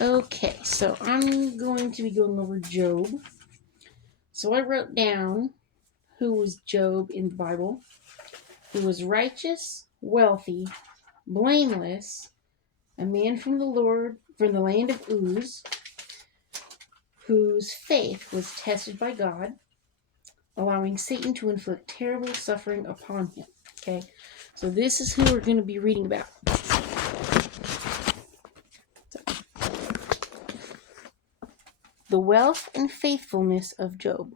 Okay, so I'm going to be going over Job. So I wrote down who was Job in the Bible. He was righteous, wealthy, blameless, a man from the Lord, from the land of Uz, whose faith was tested by God, allowing Satan to inflict terrible suffering upon him. Okay, so this is who we're going to be reading about. The wealth and faithfulness of Job.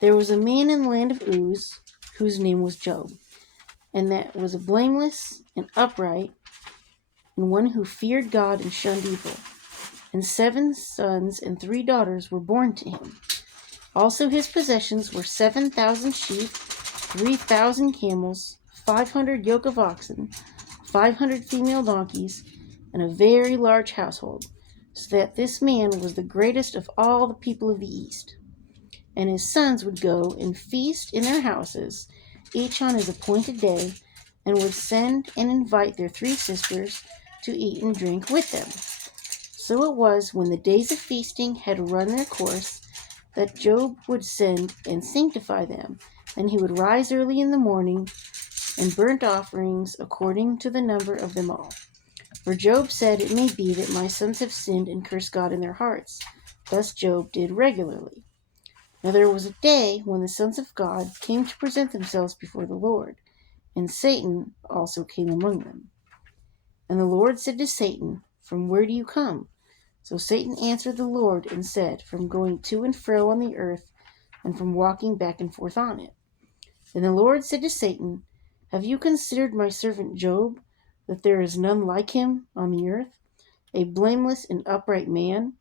There was a man in the land of Uz whose name was Job, and that was a blameless and upright, and one who feared God and shunned evil. And 7 sons and 3 daughters were born to him. Also his possessions were 7,000 sheep, 3,000 camels, 500 yoke of oxen, 500 female donkeys, and a very large household, so that this man was the greatest of all the people of the East. And his sons would go and feast in their houses, each on his appointed day, and would send and invite their 3 sisters to eat and drink with them. So it was, when the days of feasting had run their course, that Job would send and sanctify them, and he would rise early in the morning and burnt offerings according to the number of them all. For Job said, "It may be that my sons have sinned and cursed God in their hearts." Thus Job did regularly. Now there was a day when the sons of God came to present themselves before the Lord, and Satan also came among them. And the Lord said to Satan, "From where do you come?" So Satan answered the Lord and said, "From going to and fro on the earth, and from walking back and forth on it." Then the Lord said to Satan, "Have you considered my servant Job, that there is none like him on the earth, a blameless and upright man,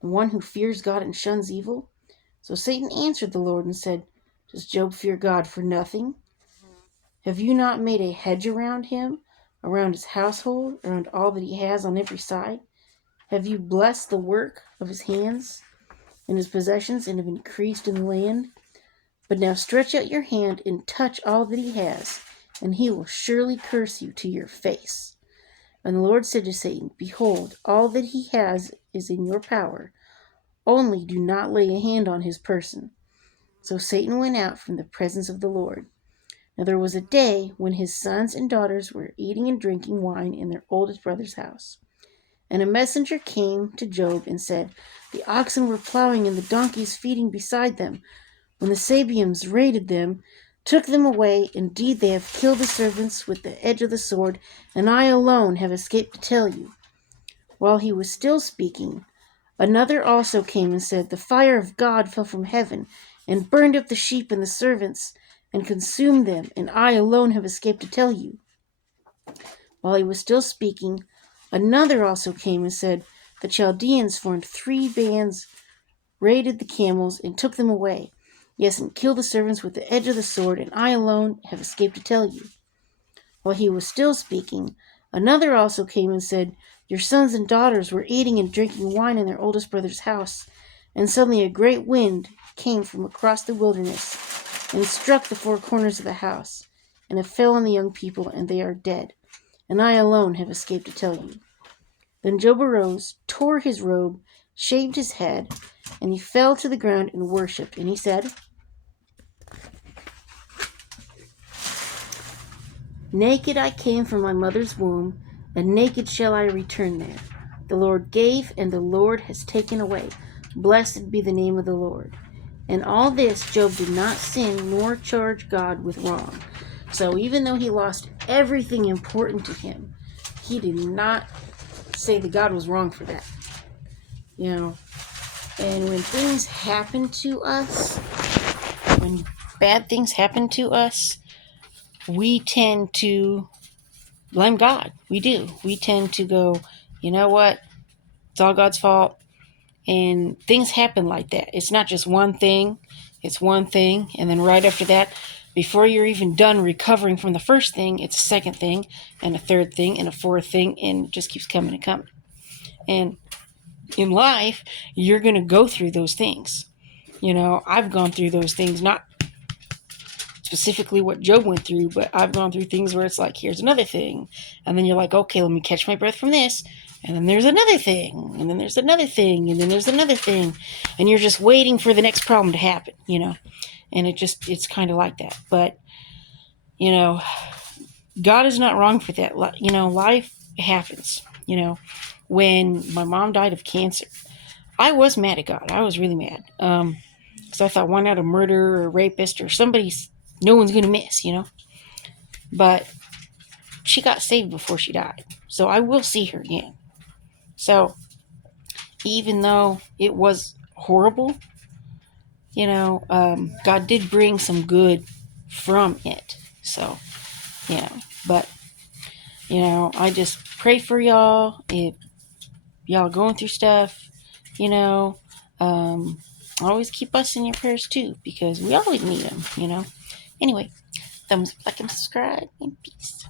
one who fears God and shuns evil?" So Satan answered the Lord and said, "Does Job fear God for nothing? Have you not made a hedge around him, around his household, around all that he has on every side? Have you blessed the work of his hands, and his possessions, and have increased in the land? But now stretch out your hand and touch all that he has, and he will surely curse you to your face." And the Lord said to Satan, "Behold, all that he has is in your power. Only do not lay a hand on his person." So Satan went out from the presence of the Lord. Now there was a day when his sons and daughters were eating and drinking wine in their oldest brother's house. And a messenger came to Job and said, "The oxen were plowing and the donkeys feeding beside them, when the Sabeans raided them, took them away. Indeed, they have killed the servants with the edge of the sword, and I alone have escaped to tell you." While he was still speaking, another also came and said, "The fire of God fell from heaven and burned up the sheep and the servants and consumed them, and I alone have escaped to tell you." While he was still speaking, another also came and said, "The Chaldeans formed 3 bands, raided the camels, and took them away. Yes, and killed the servants with the edge of the sword, and I alone have escaped to tell you." While he was still speaking, another also came and said, "Your sons and daughters were eating and drinking wine in their oldest brother's house, and suddenly a great wind came from across the wilderness and struck the 4 corners of the house, and it fell on the young people, and they are dead, and I alone have escaped to tell you." Then Job arose, tore his robe, shaved his head, and he fell to the ground and worshipped. And he said, "Naked I came from my mother's womb, and naked shall I return there. The Lord gave, and the Lord has taken away. Blessed be the name of the Lord." In all this, Job did not sin nor charge God with wrong. So even though he lost everything important to him, he did not say that God was wrong for that. You know, and when things happen to us, when bad things happen to us, we tend to blame God. We do. We tend to go, "You know what? It's all God's fault." And things happen like that. It's not just one thing. It's one thing. And then right after that, before you're even done recovering from the first thing, it's a second thing and a third thing and a fourth thing, and it just keeps coming and coming. And in life, you're going to go through those things. You know, I've gone through those things, not specifically what Job went through, but I've gone through things where it's like, here's another thing. And then you're like, okay, let me catch my breath from this. And then there's another thing, and then there's another thing, and then there's another thing. And you're just waiting for the next problem to happen, And it's kind of like that. But, God is not wrong for that. Life happens. When my mom died of cancer, I was mad at God. I was really mad. Because I thought, why not a murderer or a rapist or somebody no one's going to miss, But she got saved before she died. So I will see her again. So even though it was horrible, God did bring some good from it. So, but, I just pray for y'all. If y'all are going through stuff, always keep us in your prayers too, because we always need them, Anyway, thumbs up, like, and subscribe, and peace.